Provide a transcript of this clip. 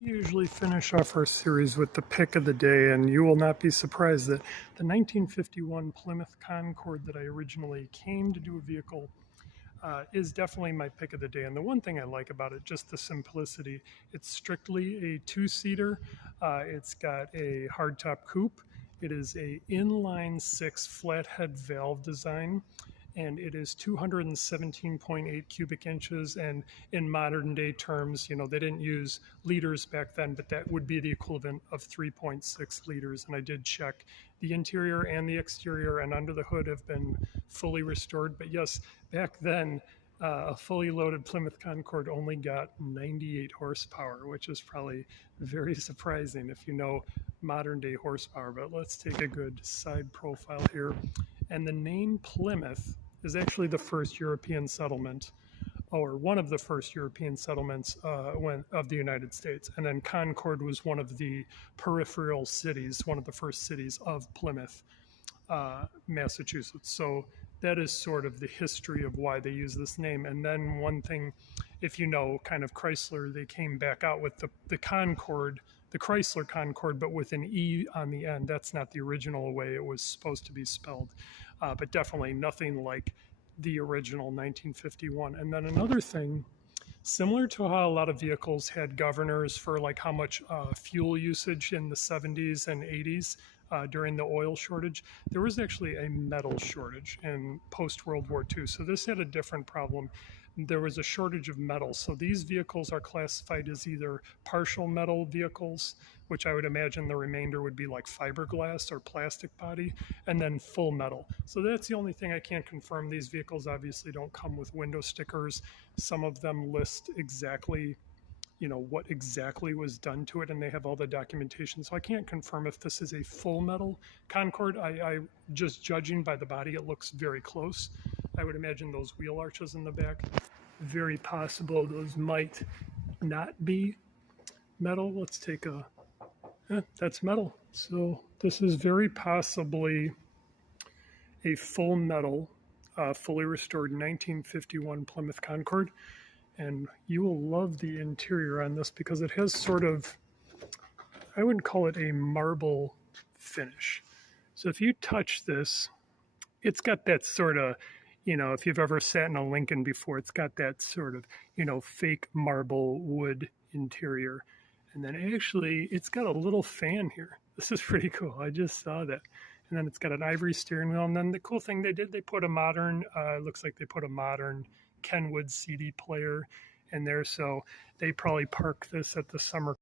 We usually finish off our series with the pick of the day, and you will not be surprised that the 1951 Plymouth Concord that I originally came to do a vehicle is definitely my pick of the day. And the one thing I like about it, just the simplicity, it's strictly a two-seater. It's got a hardtop coupe. It is a inline six flathead valve design, and it is 217.8 cubic inches. And in modern day terms, they didn't use liters back then, but that would be the equivalent of 3.6 liters. And I did check the interior and the exterior and under the hood have been fully restored. But yes, back then, a fully loaded Plymouth Concord only got 98 horsepower, which is probably very surprising if you know modern day horsepower. But let's take a good side profile here. And the name Plymouth is actually the first European settlement, or one of the first European settlements of the United States. And then Concord was one of the peripheral cities, one of the first cities of Plymouth, Massachusetts. So that is sort of the history of why they use this name. And then one thing, if you know, kind of Chrysler, they came back out with the Concord, the Chrysler Concord, but with an E on the end. That's not the original way it was supposed to be spelled, but definitely nothing like the original 1951. And then another thing, similar to how a lot of vehicles had governors for like how much fuel usage in the 70s and 80s during the oil shortage, there was actually a metal shortage in post-World War II. So this had a different problem. There was a shortage of metal. So these vehicles are classified as either partial metal vehicles, which I would imagine the remainder would be like fiberglass or plastic body, and then full metal. So that's the only thing I can't confirm. These vehicles obviously don't come with window stickers. Some of them list exactly what exactly was done to it, and they have all the documentation. So I can't confirm if this is a full metal Concord. I just judging by the body, it looks very close. I would imagine those wheel arches in the back, very possible those might not be metal. Let's take that's metal. So this is very possibly a full metal, fully restored 1951 Plymouth Concord. And you will love the interior on this because it has sort of, I wouldn't call it a marble finish. So if you touch this, it's got that sort of, if you've ever sat in a Lincoln before, it's got that sort of, fake marble wood interior. And then actually, it's got a little fan here. This is pretty cool. I just saw that. And then it's got an ivory steering wheel. And then the cool thing they did, they put a modern, looks like they put a modern Kenwood CD player in there. So they probably park this at the summer